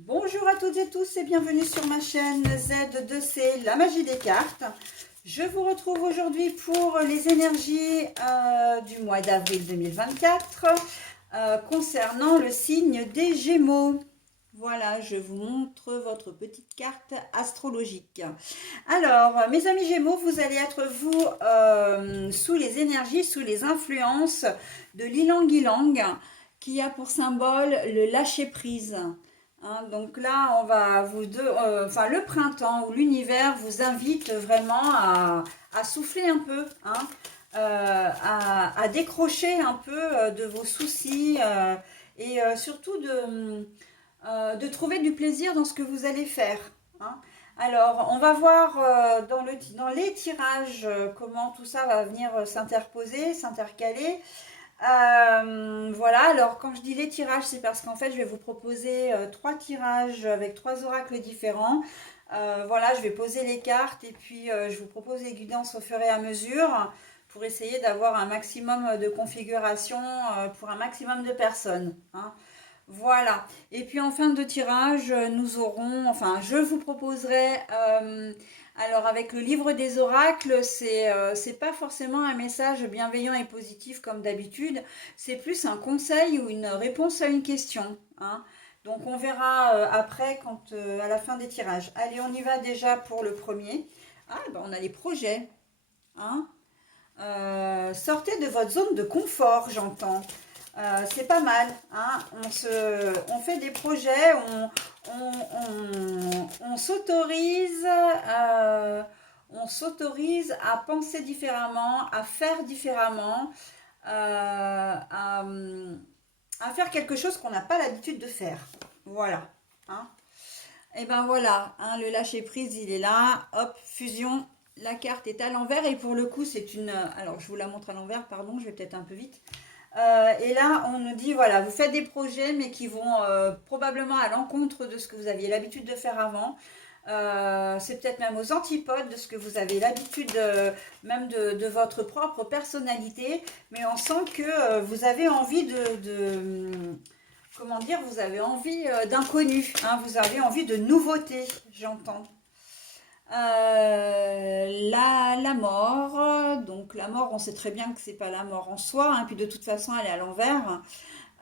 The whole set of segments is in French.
Bonjour à toutes et tous et bienvenue sur ma chaîne Z2C, la magie des cartes. Je vous retrouve aujourd'hui pour les énergies du mois d'avril 2024 concernant le signe des Gémeaux. Voilà, je vous montre votre petite carte astrologique. Alors, mes amis Gémeaux, vous allez être sous les énergies, sous les influences de l'Ylang Ylang qui a pour symbole le lâcher-prise. Hein, donc là, on va le printemps ou l'univers vous invite vraiment à souffler un peu, hein, à décrocher un peu de vos soucis et surtout de trouver du plaisir dans ce que vous allez faire. Hein. Alors, on va voir dans les tirages comment tout ça va venir s'interposer, s'intercaler. Voilà, alors quand je dis les tirages, c'est parce qu'en fait, je vais vous proposer trois tirages avec trois oracles différents. Voilà, je vais poser les cartes et puis je vous propose les guidances au fur et à mesure pour essayer d'avoir un maximum de configuration pour un maximum de personnes. Hein. Voilà. Et puis en fin de tirage, je vous proposerai, alors avec le livre des oracles, c'est pas forcément un message bienveillant et positif comme d'habitude, c'est plus un conseil ou une réponse à une question. Hein. Donc on verra après à la fin des tirages. Allez, on y va déjà pour le premier. Ah, ben on a les projets. Hein. Sortez de votre zone de confort, j'entends. C'est pas mal, hein. On fait des projets, on s'autorise à penser différemment, à faire différemment, à faire quelque chose qu'on n'a pas l'habitude de faire. Voilà. Hein. Et ben voilà, hein, le lâcher prise, il est là. Hop, fusion. La carte est à l'envers et pour le coup, c'est une. Alors, je vous la montre à l'envers, pardon, je vais peut-être un peu vite. Et là, on nous dit, voilà, vous faites des projets, mais qui vont probablement à l'encontre de ce que vous aviez l'habitude de faire avant. C'est peut-être même aux antipodes de ce que vous avez l'habitude, même de votre propre personnalité. Mais on sent que vous avez envie comment dire, vous avez envie d'inconnu. Hein, vous avez envie de nouveauté, j'entends. La mort, donc la mort, on sait très bien que c'est pas la mort en soi, hein, puis de toute façon elle est à l'envers.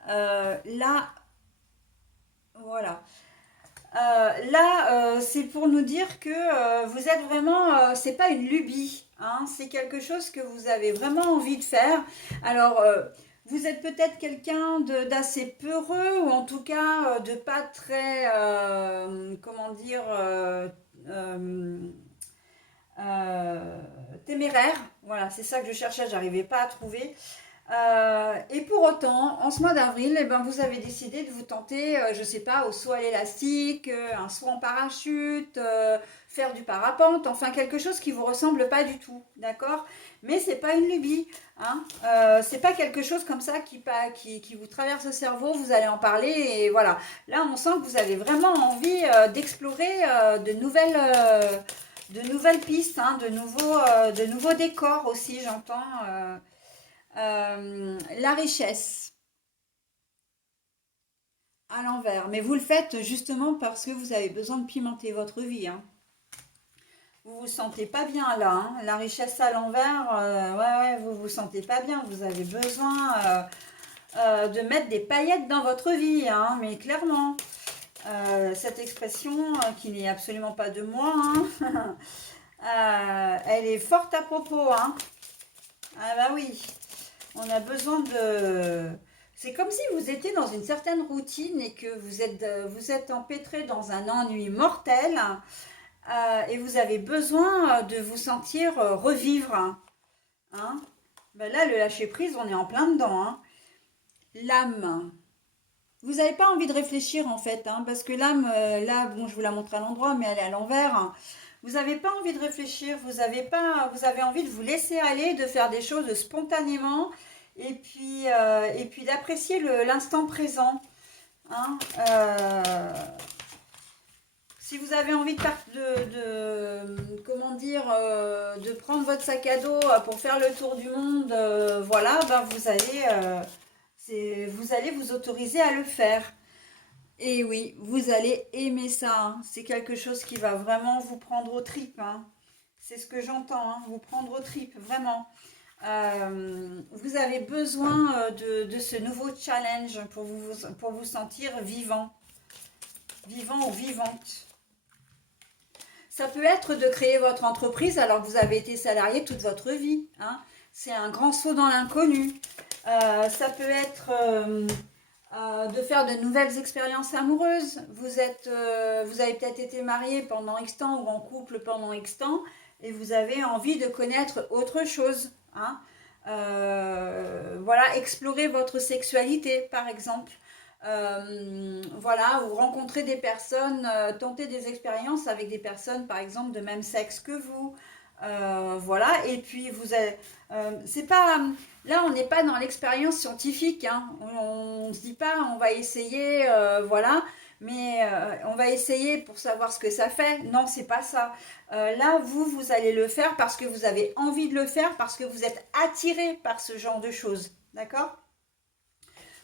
Là, voilà. C'est pour nous dire que vous êtes vraiment, c'est pas une lubie, hein, c'est quelque chose que vous avez vraiment envie de faire. Alors, vous êtes peut-être quelqu'un d'assez peureux ou en tout cas de pas très, comment dire, euh, téméraire. Voilà, c'est ça que je cherchais, j'arrivais pas à trouver. Et pour autant, en ce mois d'avril, eh ben, vous avez décidé de vous tenter, je sais pas, au saut à l'élastique, un saut en parachute, faire du parapente, enfin quelque chose qui vous ressemble pas du tout, d'accord? Mais c'est pas une lubie, hein? C'est pas quelque chose comme ça qui vous traverse le cerveau, vous allez en parler et voilà. Là, on sent que vous avez vraiment envie d'explorer de nouvelles pistes, hein, de nouveaux décors aussi, j'entends. La richesse à l'envers. Mais vous le faites justement parce que vous avez besoin de pimenter votre vie. Hein. Vous vous sentez pas bien là. Hein. La richesse à l'envers, ouais, vous vous sentez pas bien. Vous avez besoin de mettre des paillettes dans votre vie. Hein, mais clairement, cette expression qui n'est absolument pas de moi, hein, elle est forte à propos. Hein. Ah bah oui. On a besoin de... C'est comme si vous étiez dans une certaine routine et que vous êtes empêtré dans un ennui mortel et vous avez besoin de vous sentir revivre. Hein. Ben là, le lâcher-prise, on est en plein dedans. Hein. L'âme. Vous n'avez pas envie de réfléchir en fait, hein, parce que l'âme, là, bon, je vous la montre à l'endroit, mais elle est à l'envers. Hein. Vous n'avez pas envie de réfléchir, vous avez envie de vous laisser aller, de faire des choses spontanément et puis d'apprécier l'instant présent. Hein. Si vous avez envie comment dire, de prendre votre sac à dos pour faire le tour du monde, voilà, ben vous allez vous autoriser à le faire. Et oui, vous allez aimer ça, hein. C'est quelque chose qui va vraiment vous prendre aux tripes, hein. C'est ce que j'entends, hein, vous prendre aux tripes, vraiment. Vous avez besoin de ce nouveau challenge pour vous sentir vivant, vivant ou vivante. Ça peut être de créer votre entreprise alors que vous avez été salarié toute votre vie, hein. C'est un grand saut dans l'inconnu. Ça peut être de faire de nouvelles expériences amoureuses. Vous avez peut-être été marié pendant X temps ou en couple pendant X temps et vous avez envie de connaître autre chose, hein. Voilà, explorer votre sexualité par exemple. Voilà, ou rencontrer des personnes, tenter des expériences avec des personnes par exemple de même sexe que vous. Voilà, et puis c'est pas, là on n'est pas dans l'expérience scientifique, hein. On se dit pas on va essayer, voilà, mais on va essayer pour savoir ce que ça fait. Non, c'est pas ça. Là, vous allez le faire parce que vous avez envie de le faire, parce que vous êtes attiré par ce genre de choses, d'accord?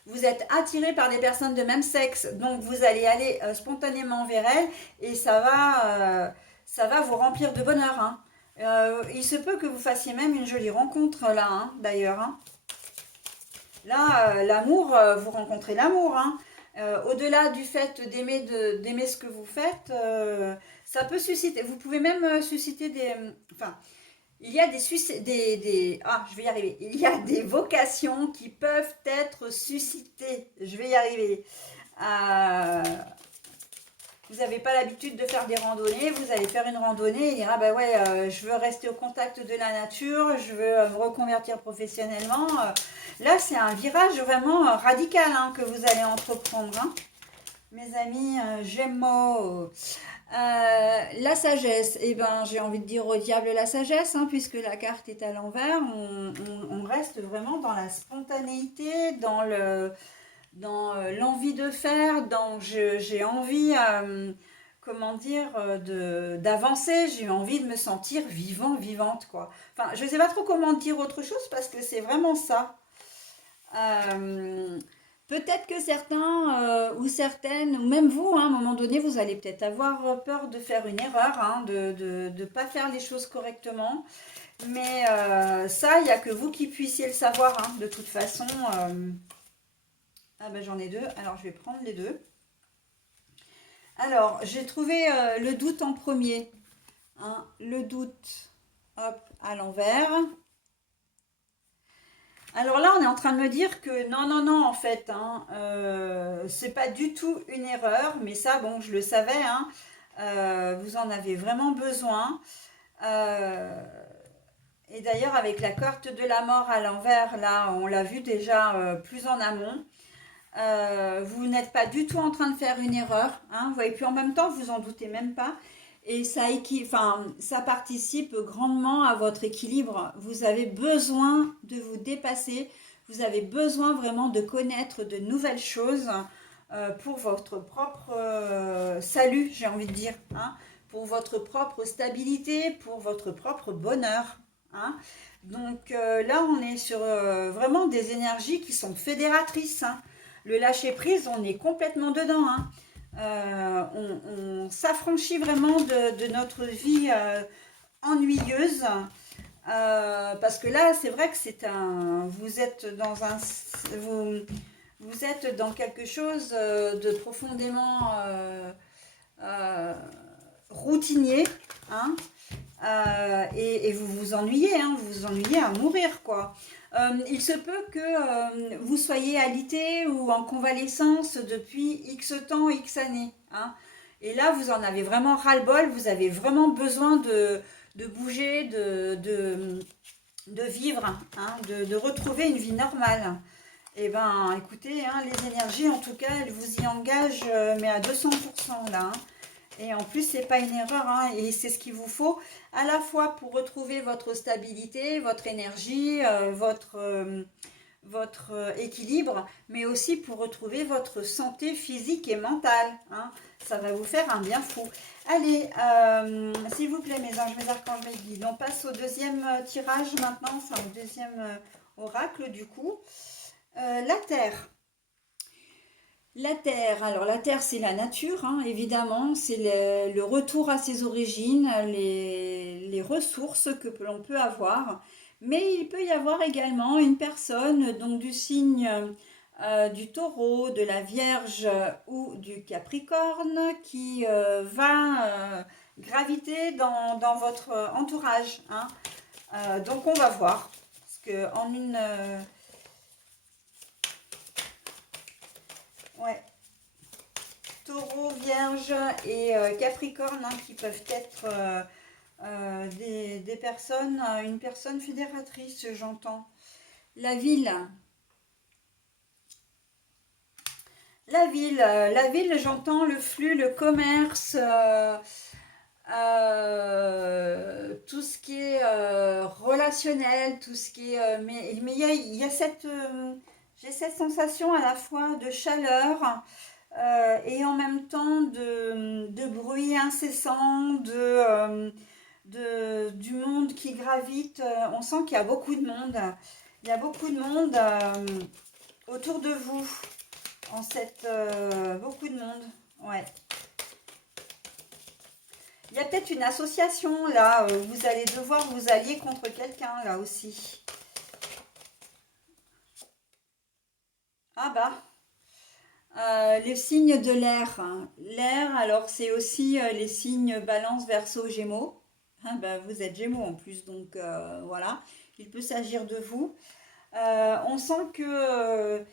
Vous êtes attiré par des personnes de même sexe, donc vous allez aller spontanément vers elles et ça va vous remplir de bonheur, hein. Il se peut que vous fassiez même une jolie rencontre là, hein, d'ailleurs, hein. Là, l'amour, vous rencontrez l'amour, hein. Au-delà du fait d'aimer ce que vous faites, ça peut susciter, vous pouvez même susciter enfin, il y a je vais y arriver. Il y a des vocations qui peuvent être suscitées. Je vais y arriver. Euh, vous n'avez pas l'habitude de faire des randonnées, vous allez faire une randonnée et dire ah ben ouais, je veux rester au contact de la nature, je veux me reconvertir professionnellement. Là, c'est un virage vraiment radical, hein, que vous allez entreprendre, hein. Mes amis Gémeaux. La sagesse, eh ben, j'ai envie de dire au diable la sagesse, hein, puisque la carte est à l'envers. On reste vraiment dans la spontanéité, dans l'envie de faire, j'ai envie, comment dire, d'avancer, j'ai envie de me sentir vivant, vivante, quoi. Enfin, je ne sais pas trop comment dire autre chose parce que c'est vraiment ça. Euh, Peut-être que certains ou certaines, ou même vous, hein, à un moment donné, vous allez peut-être avoir peur de faire une erreur, hein, de ne pas faire les choses correctement. Mais ça, il n'y a que vous qui puissiez le savoir, hein, de toute façon. Ah ben j'en ai deux, alors je vais prendre les deux. Alors, j'ai trouvé le doute en premier, hein, le doute, hop, à l'envers. Alors là, on est en train de me dire que non, non, non, en fait, hein, c'est pas du tout une erreur, mais ça, bon, je le savais, hein, vous en avez vraiment besoin. Euh, et d'ailleurs, avec la carte de la mort à l'envers, là, on l'a vu déjà plus en amont. Vous n'êtes pas du tout en train de faire une erreur, hein, et puis en même temps, vous en doutez même pas. Et ça participe grandement à votre équilibre. Vous avez besoin de vous dépasser. Vous avez besoin vraiment de connaître de nouvelles choses pour votre propre salut, j'ai envie de dire, hein, pour votre propre stabilité, pour votre propre bonheur, hein. Donc là, on est sur vraiment des énergies qui sont fédératrices, hein. Le lâcher prise, on est complètement dedans, hein. On s'affranchit vraiment de notre vie ennuyeuse. Parce que là, c'est vrai que vous, vous êtes dans quelque chose de profondément euh, routinier, hein. Et vous vous ennuyez, hein, vous vous ennuyez à mourir, quoi. Il se peut que vous soyez alité ou en convalescence depuis X temps, X années, hein. Et là, vous en avez vraiment ras-le-bol, vous avez vraiment besoin de bouger, de vivre, hein, de retrouver une vie normale. Eh ben, écoutez, hein, les énergies, en tout cas, elles vous y engagent, mais à 200% là, hein. Et en plus, c'est pas une erreur, hein, et c'est ce qu'il vous faut à la fois pour retrouver votre stabilité, votre énergie, votre équilibre, mais aussi pour retrouver votre santé physique et mentale, hein. Ça va vous faire un bien fou. Allez, s'il vous plaît, mes anges, mes archanges, mes guides, on passe au deuxième tirage maintenant, enfin au deuxième oracle du coup. La Terre. La terre, alors la terre c'est la nature, hein, évidemment, c'est le retour à ses origines, les ressources que l'on peut avoir, mais il peut y avoir également une personne donc du signe du taureau, de la vierge ou du capricorne qui va graviter dans votre entourage, hein. Donc on va voir, parce que en une... ouais. Taureau, Vierge et Capricorne, hein, qui peuvent être des personnes, une personne fédératrice, j'entends. La ville, la ville, j'entends le flux, le commerce, tout ce qui est relationnel, tout ce qui est... mais il y a cette... j'ai cette sensation à la fois de chaleur, et en même temps de bruit incessant, du monde qui gravite. On sent qu'il y a beaucoup de monde. Il y a beaucoup de monde autour de vous. Beaucoup de monde. Ouais. Il y a peut-être une association là. Vous allez devoir vous allier contre quelqu'un là aussi. Ah bah. Les signes de l'air, hein. L'air, alors c'est aussi les signes Balance, Verseau, Gémeaux. Ah bah, vous êtes Gémeaux en plus, donc voilà, il peut s'agir de vous. On sent que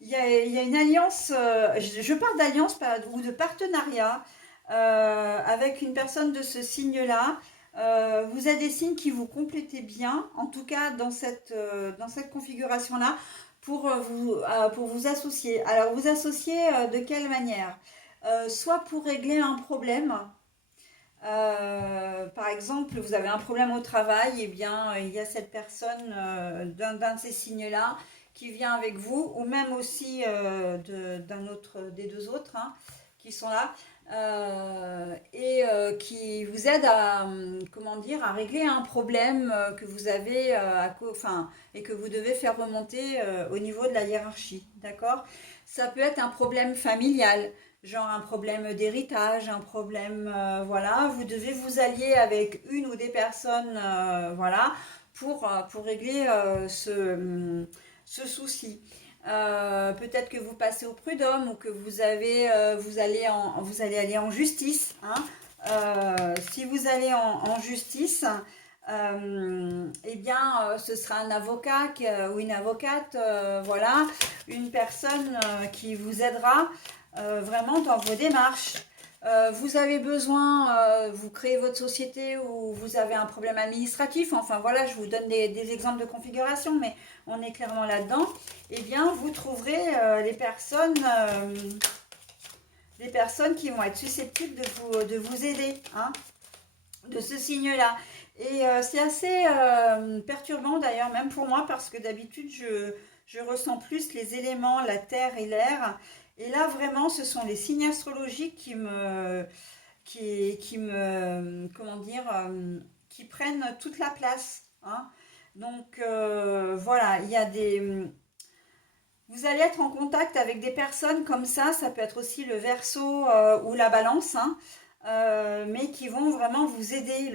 il y a une alliance, je parle d'alliance ou de partenariat avec une personne de ce signe-là. Vous avez des signes qui vous complétez bien, en tout cas dans cette configuration-là, pour vous associer. Alors, vous associer de quelle manière? Soit pour régler un problème, par exemple, vous avez un problème au travail, et bien, il y a cette personne d'un de ces signes-là qui vient avec vous, ou même aussi d'un autre, des deux autres, hein, qui sont là, et qui vous aide à, comment dire, à régler un problème que vous avez, enfin, et que vous devez faire remonter au niveau de la hiérarchie, d'accord? Ça peut être un problème familial, genre un problème d'héritage, un problème, voilà, vous devez vous allier avec une ou des personnes, voilà, pour régler ce souci. Peut-être que vous passez au prud'homme ou que vous allez aller en justice, hein. Si vous allez en justice, eh bien, ce sera un avocat ou une avocate, voilà, une personne qui vous aidera vraiment dans vos démarches. Vous avez besoin, vous créez votre société ou vous avez un problème administratif, enfin voilà, je vous donne des exemples de configuration, mais on est clairement là-dedans. Eh bien, vous trouverez les personnes qui vont être susceptibles de vous aider, hein, de ce signe-là. Et c'est assez perturbant d'ailleurs, même pour moi, parce que d'habitude, je ressens plus les éléments, la terre et l'air. Et là, vraiment, ce sont les signes astrologiques comment dire, qui prennent toute la place, hein. Donc, voilà, il y a vous allez être en contact avec des personnes comme ça peut être aussi le Verseau ou la Balance, hein, mais qui vont vraiment vous aider.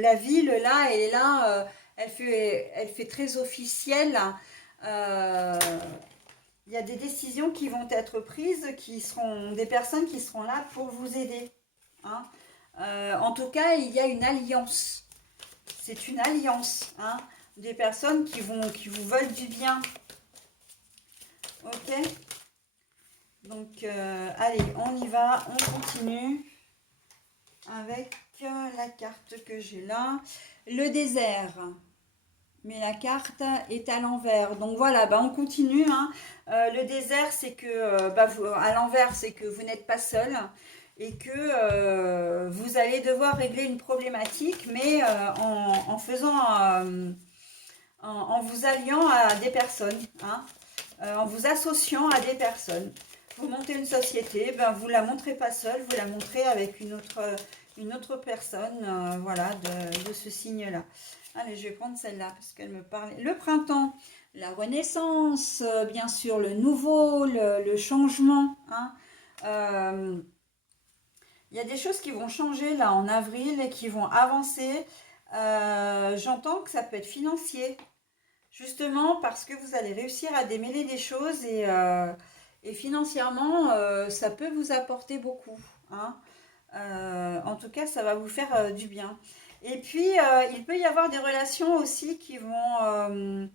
La ville, là, elle est là, elle fait très officielle. Euh, il y a des décisions qui vont être prises, qui seront des personnes qui seront là pour vous aider, hein. En tout cas, il y a une alliance. C'est une alliance, hein, des personnes qui vous veulent du bien. Ok? Donc, allez, on y va, on continue avec la carte que j'ai là. Le désert. Mais la carte est à l'envers. Donc voilà, bah on continue, hein. Le désert, c'est que, à l'envers, c'est que vous n'êtes pas seul et que vous allez devoir régler une problématique, mais en faisant, en vous alliant à des personnes, hein, en vous associant à des personnes. Vous montez une société, ben vous la montrez pas seule, vous la montrez avec une autre personne, voilà, de ce signe-là. Allez, je vais prendre celle-là parce qu'elle me parle. Le printemps, la renaissance, bien sûr, le nouveau, le changement. Hein. Euh, Il y a des choses qui vont changer là en avril et qui vont avancer. J'entends que ça peut être financier, justement parce que vous allez réussir à démêler des choses et financièrement, ça peut vous apporter beaucoup. Hein. En tout cas, ça va vous faire du bien. Et puis, il peut y avoir des relations aussi qui vont,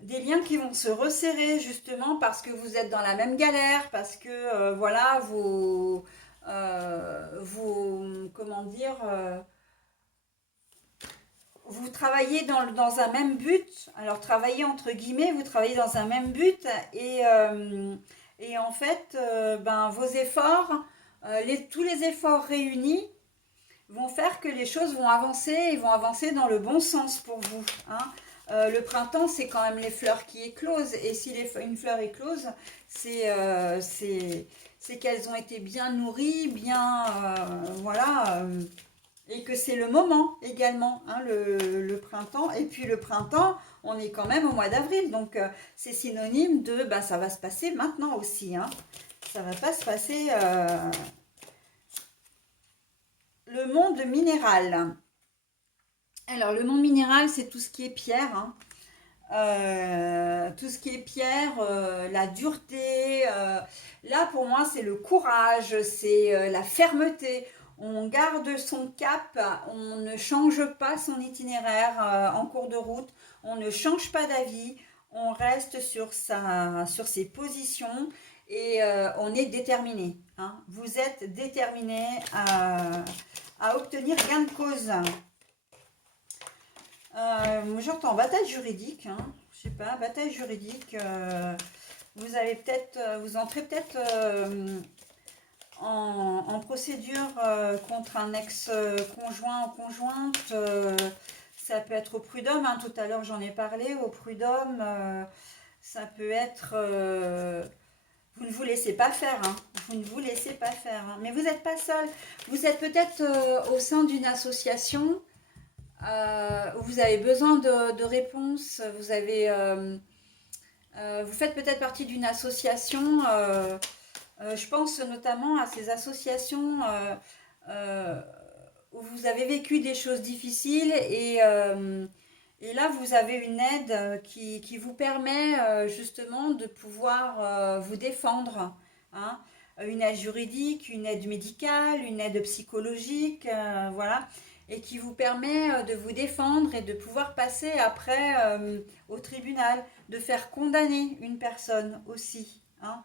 des liens qui vont se resserrer justement parce que vous êtes dans la même galère, parce que voilà, comment dire, vous travaillez dans un même but. Alors, travailler entre guillemets, vous travaillez dans un même but et en fait, ben, vos efforts, tous les efforts réunis vont faire que les choses vont avancer et vont avancer dans le bon sens pour vous. Hein. Le printemps, c'est quand même les fleurs qui éclosent. Et si une fleur éclose, c'est qu'elles ont été bien nourries, bien... voilà. Et que c'est le moment également, hein, le printemps. Et puis le printemps, on est quand même au mois d'avril. Donc c'est synonyme de... Bah, ça va se passer maintenant aussi. Hein. Ça va pas se passer... Le monde minéral. Alors, le monde minéral, c'est tout ce qui est pierre. Hein. Tout ce qui est pierre, la dureté. Là, pour moi, c'est le courage, c'est la fermeté. On garde son cap, on ne change pas son itinéraire en cours de route, on ne change pas d'avis, on reste sur ses positions et on est déterminé. Hein. Vous êtes déterminé à obtenir gain de cause. J'entends bataille juridique, hein. Je sais pas, bataille juridique. Vous avez peut-être, vous entrez peut-être en procédure contre un ex-conjoint ou conjointe. Ça peut être au prud'homme, hein. Tout à l'heure j'en ai parlé, au prud'homme. Ça peut être... vous ne vous laissez pas faire, hein. Vous ne vous laissez pas faire. Hein. Mais vous n'êtes pas seul. Vous êtes peut-être au sein d'une association. Vous avez besoin de réponses, vous faites peut-être partie d'une association, je pense notamment à ces associations euh, où vous avez vécu des choses difficiles et là vous avez une aide qui vous permet justement de pouvoir vous défendre. Hein. Une aide juridique, une aide médicale, une aide psychologique, voilà et qui vous permet de vous défendre et de pouvoir passer après au tribunal, de faire condamner une personne aussi. Hein.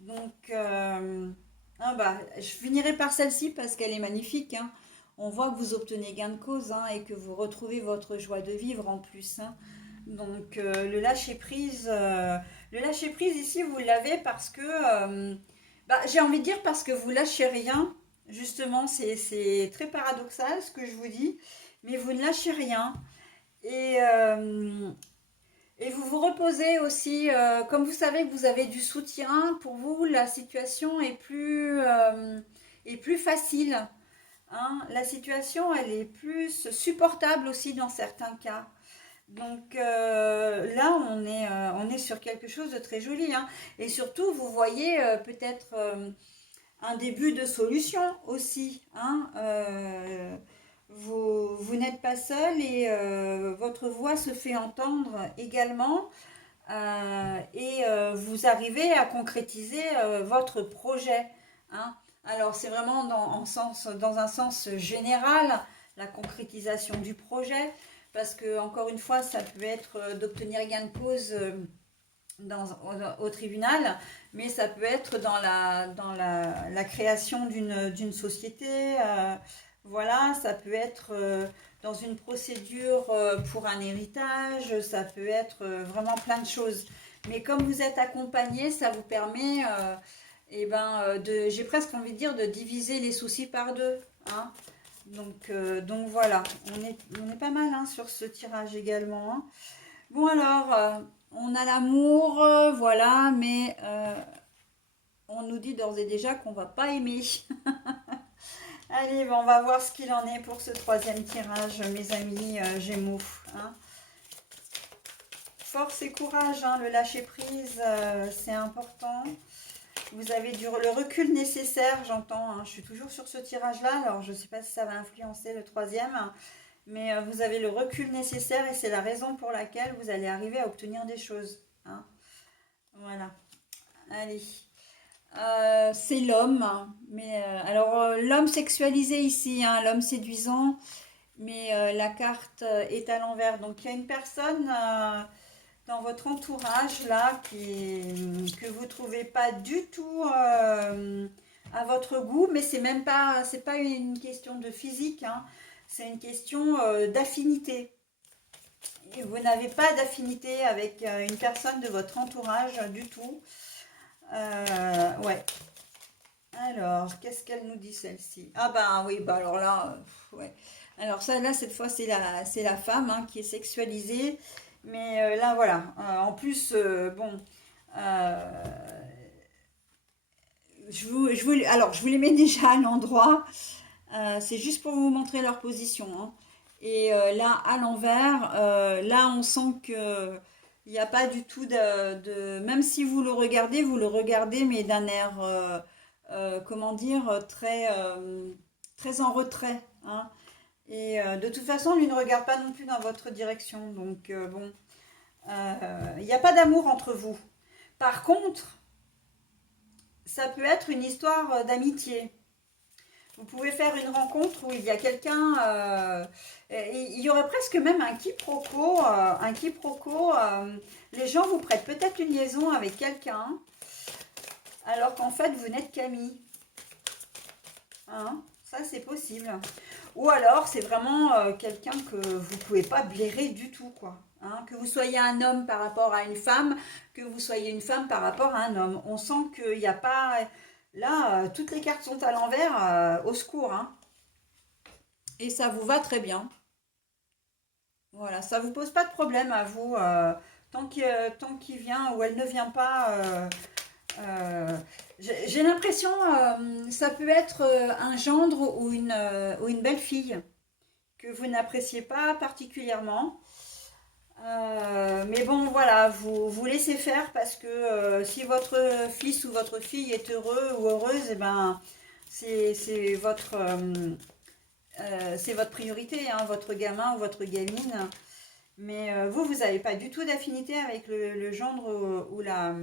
Donc, ah bah, je finirai par celle-ci parce qu'elle est magnifique. Hein. On voit que vous obtenez gain de cause hein, et que vous retrouvez votre joie de vivre en plus. Hein. Donc, le lâcher prise ici, vous l'avez parce que, bah, j'ai envie de dire parce que vous lâchez rien. Justement, c'est très paradoxal ce que je vous dis, mais vous ne lâchez rien. Et, euh, et vous vous reposez aussi, comme vous savez que vous avez du soutien, pour vous, la situation est plus facile. Hein. La situation, elle est plus supportable aussi dans certains cas. Donc là, on est sur quelque chose de très joli. Hein. Et surtout, vous voyez peut-être un début de solution aussi. Hein. Vous n'êtes pas seul et votre voix se fait entendre également. Et vous arrivez à concrétiser votre projet. Hein. Alors c'est vraiment dans un sens général la concrétisation du projet, parce que encore une fois, ça peut être d'obtenir gain de cause au tribunal, mais ça peut être dans la création d'une société. Voilà, ça peut être dans une procédure pour un héritage, ça peut être vraiment plein de choses. Mais comme vous êtes accompagné, ça vous permet, j'ai presque envie de dire, de diviser les soucis par deux. Hein. Donc voilà, on est pas mal hein, sur ce tirage également. Hein. Bon alors, on a l'amour, voilà, mais on nous dit d'ores et déjà qu'on va pas aimer. Allez, bon, on va voir ce qu'il en est pour ce troisième tirage, mes amis Gémeaux. Hein. Force et courage, hein, le lâcher prise, c'est important. Vous avez le recul nécessaire, j'entends. Hein, je suis toujours sur ce tirage-là, alors je ne sais pas si ça va influencer le troisième. Mais vous avez le recul nécessaire et c'est la raison pour laquelle vous allez arriver à obtenir des choses. Hein. Voilà. Allez. C'est l'homme. Hein. Mais alors l'homme sexualisé ici, hein, l'homme séduisant, mais la carte est à l'envers. Donc il y a une personne dans votre entourage là que vous trouvez pas du tout à votre goût, mais c'est pas une question de physique. Hein. C'est une question d'affinité. Et vous n'avez pas d'affinité avec une personne de votre entourage du tout. Ouais. Alors, qu'est-ce qu'elle nous dit celle-ci? Ah ben oui, bah alors là, ouais. Alors ça, là, cette fois, c'est la femme hein, qui est sexualisée. Mais là, voilà. En plus, bon, euh, alors, je vous les mets déjà à l'endroit. C'est juste pour vous montrer leur position. Hein. Et là, à l'envers, là, on sent que il n'y a pas du tout même si vous le regardez, mais d'un air, comment dire, très en retrait. Hein. Et de toute façon, lui ne regarde pas non plus dans votre direction. Donc, bon, il n'y a pas d'amour entre vous. Par contre, ça peut être une histoire d'amitié. Vous pouvez faire une rencontre où il y a quelqu'un, il y aurait presque même un quiproquo. Les gens vous prêtent peut-être une liaison avec quelqu'un, alors qu'en fait vous n'êtes qu'amis. Hein, ça c'est possible. Ou alors c'est vraiment quelqu'un que vous ne pouvez pas blairer du tout, quoi. Hein, que vous soyez un homme par rapport à une femme, que vous soyez une femme par rapport à un homme. On sent qu'il n'y a pas... Là, toutes les cartes sont à l'envers, au secours. Hein. Et ça vous va très bien. Voilà, ça ne vous pose pas de problème à vous. Tant qu'il vient ou elle ne vient pas. J'ai l'impression, ça peut être un gendre ou une belle-fille que vous n'appréciez pas particulièrement. Mais bon, voilà, vous laissez faire parce que si votre fils ou votre fille est heureux ou heureuse, eh ben, c'est c'est votre priorité, hein, votre gamin ou votre gamine. Mais vous n'avez pas du tout d'affinité avec le gendre ou la...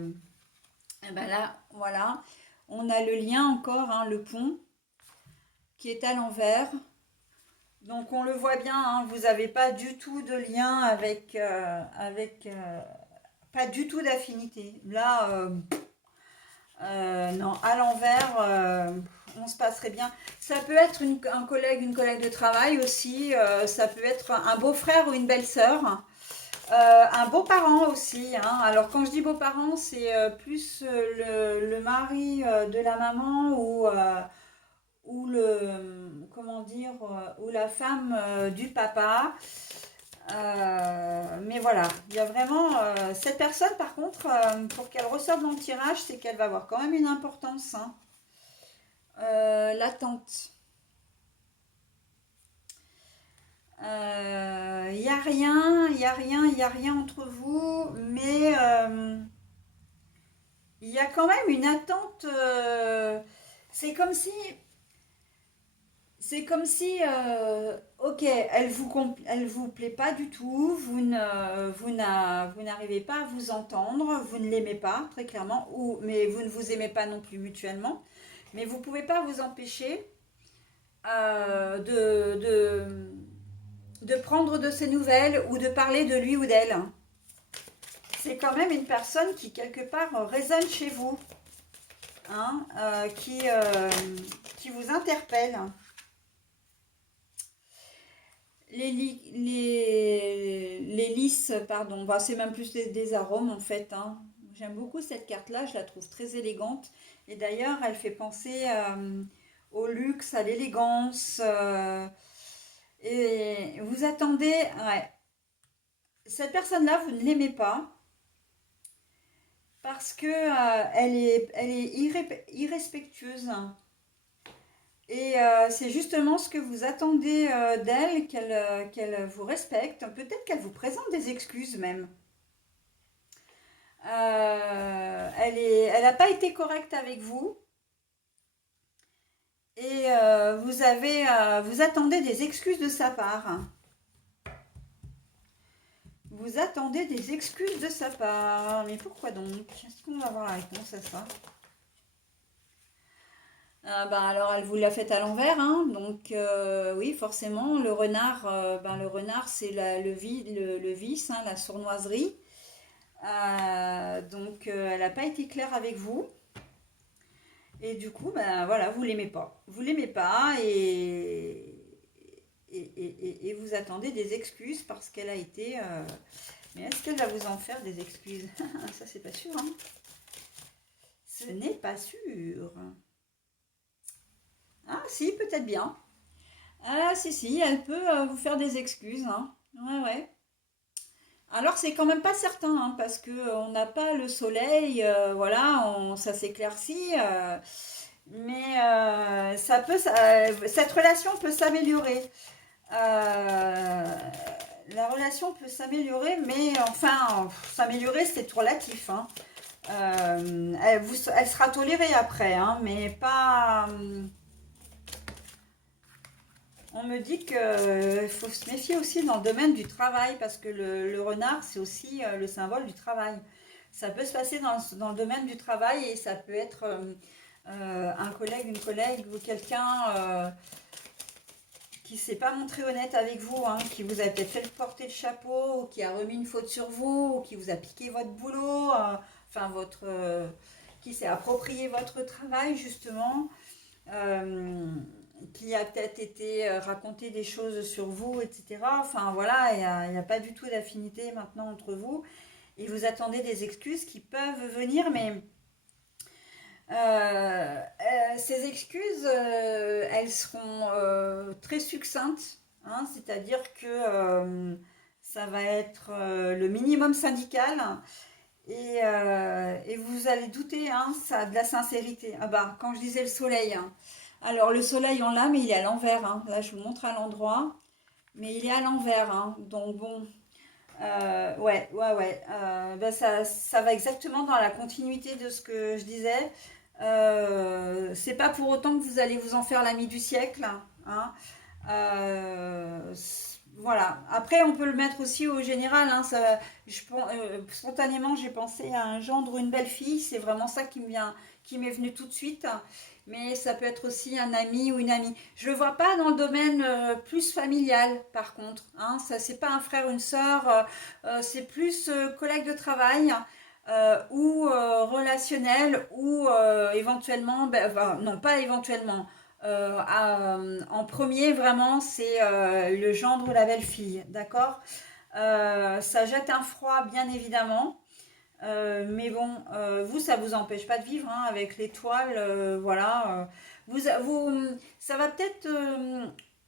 Eh ben là, voilà, on a le lien encore, hein, le pont, qui est à l'envers. Donc on le voit bien, hein, vous n'avez pas du tout de lien pas du tout d'affinité. Là, non, à l'envers, on se passerait bien. Ça peut être un collègue, une collègue de travail aussi. Ça peut être un beau-frère ou une belle-sœur. Un beau-parent aussi. Hein. Alors quand je dis beau-parent, c'est plus le mari de la maman ou comment dire, ou la femme du papa. Mais voilà, il y a vraiment cette personne par contre, pour qu'elle ressorte dans le tirage, c'est qu'elle va avoir quand même une importance. Hein. L'attente. Il n'y a rien, il n'y a rien, il n'y a rien entre vous, mais il y a quand même une attente. C'est comme si ok, elle vous plaît pas du tout, vous n'arrivez pas à vous entendre, vous ne l'aimez pas, très clairement, mais vous ne vous aimez pas non plus mutuellement, mais vous pouvez pas vous empêcher de prendre de ses nouvelles ou de parler de lui ou d'elle. C'est quand même une personne qui, quelque part, résonne chez vous, hein, qui vous interpelle. Les lys, pardon, bah, c'est même plus des arômes en fait. Hein. J'aime beaucoup cette carte-là, je la trouve très élégante. Et d'ailleurs, elle fait penser au luxe, à l'élégance. Et vous attendez, ouais. Cette personne-là, vous ne l'aimez pas parce que elle est irrespectueuse. Et c'est justement ce que vous attendez d'elle, qu'elle vous respecte. Peut-être qu'elle vous présente des excuses même. Elle n'a pas été correcte avec vous. Et vous attendez des excuses de sa part. Vous attendez des excuses de sa part. Mais pourquoi donc? Est-ce qu'on va avoir la réponse à ça? Ben alors elle vous l'a faite à l'envers, hein. Donc oui, forcément, le renard c'est le vice, hein, la sournoiserie. Donc elle n'a pas été claire avec vous. Et du coup, ben voilà, vous l'aimez pas. Vous l'aimez pas et vous attendez des excuses parce qu'elle a été. Mais est-ce qu'elle va vous en faire des excuses? Ça, c'est pas sûr, hein. Ce n'est pas sûr. Ah, si, peut-être bien. Ah, si, elle peut vous faire des excuses, hein. Ouais, ouais. Alors, c'est quand même pas certain, hein, parce que on n'a pas le soleil, voilà, ça s'éclaircit. Mais cette relation peut s'améliorer. Euh, la relation peut s'améliorer, mais enfin, s'améliorer, c'est tout relatif, hein. Elle sera tolérée après, hein, mais pas. On me dit qu'il faut se méfier aussi dans le domaine du travail, parce que le renard, c'est aussi le symbole du travail. Ça peut se passer dans le domaine du travail et ça peut être un collègue, une collègue ou quelqu'un qui ne s'est pas montré honnête avec vous, hein, qui vous a peut-être fait porter le chapeau, ou qui a remis une faute sur vous, ou qui vous a piqué votre boulot, enfin qui s'est approprié votre travail justement, qui a peut-être été raconter des choses sur vous, etc. Enfin voilà, il n'y a pas du tout d'affinité maintenant entre vous, et vous attendez des excuses qui peuvent venir, mais ces excuses, elles seront très succinctes, hein, c'est-à-dire que ça va être le minimum syndical et vous allez douter, hein, ça, de la sincérité. Ah bah, quand je disais le soleil, hein. Alors le soleil on l'a, mais il est à l'envers, hein. Là, je vous montre à l'endroit, mais il est à l'envers, hein. Donc bon, ouais. Ben ça va exactement dans la continuité de ce que je disais. C'est pas pour autant que vous allez vous en faire l'ami du siècle, hein. Voilà. Après, on peut le mettre aussi au général, hein. Spontanément, j'ai pensé à un gendre ou une belle-fille. C'est vraiment ça qui m'est venu tout de suite. Mais ça peut être aussi un ami ou une amie. Je le vois pas dans le domaine plus familial, par contre, hein. Ça, c'est pas un frère ou une sœur. C'est plus collègue de travail. Ou relationnel ou éventuellement, enfin, non pas éventuellement, en premier vraiment c'est le gendre ou la belle-fille, d'accord. Ça jette un froid bien évidemment, mais bon, vous ça vous empêche pas de vivre, hein, avec l'étoile, voilà. Ça va peut-être,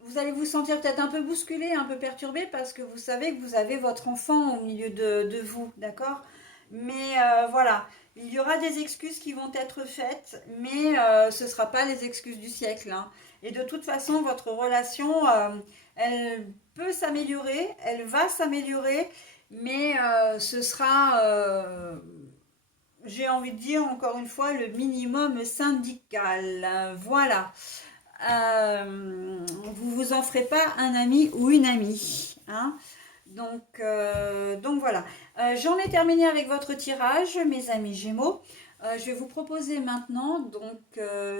vous allez vous sentir peut-être un peu bousculé, un peu perturbé parce que vous savez que vous avez votre enfant au milieu de vous, d'accord. Mais voilà, il y aura des excuses qui vont être faites, mais ce ne sera pas les excuses du siècle, hein. Et de toute façon, votre relation, elle peut s'améliorer, elle va s'améliorer, mais ce sera, j'ai envie de dire encore une fois, le minimum syndical. Voilà. Vous vous en ferez pas un ami ou une amie, hein. Donc voilà. J'en ai terminé avec votre tirage, mes amis Gémeaux. Je vais vous proposer maintenant donc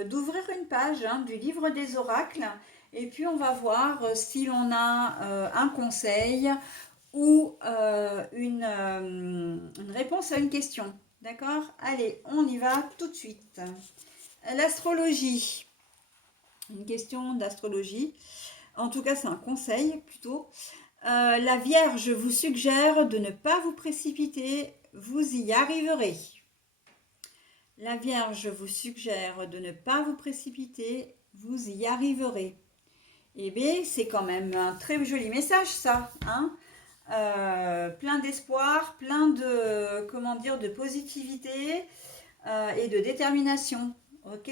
d'ouvrir une page, hein, du livre des oracles, et puis on va voir si l'on a un conseil ou une réponse à une question. D'accord? Allez, on y va tout de suite. L'astrologie. Une question d'astrologie. En tout cas, c'est un conseil plutôt. La Vierge vous suggère de ne pas vous précipiter, vous y arriverez. La Vierge vous suggère de ne pas vous précipiter, vous y arriverez. Eh bien, c'est quand même un très joli message, ça, hein. Plein d'espoir, plein de, comment dire, de positivité et de détermination. Ok?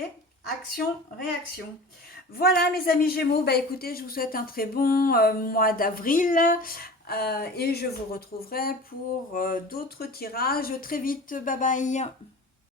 action, réaction. Voilà mes amis Gémeaux, bah écoutez, je vous souhaite un très bon mois d'avril et je vous retrouverai pour d'autres tirages très vite. Bye bye.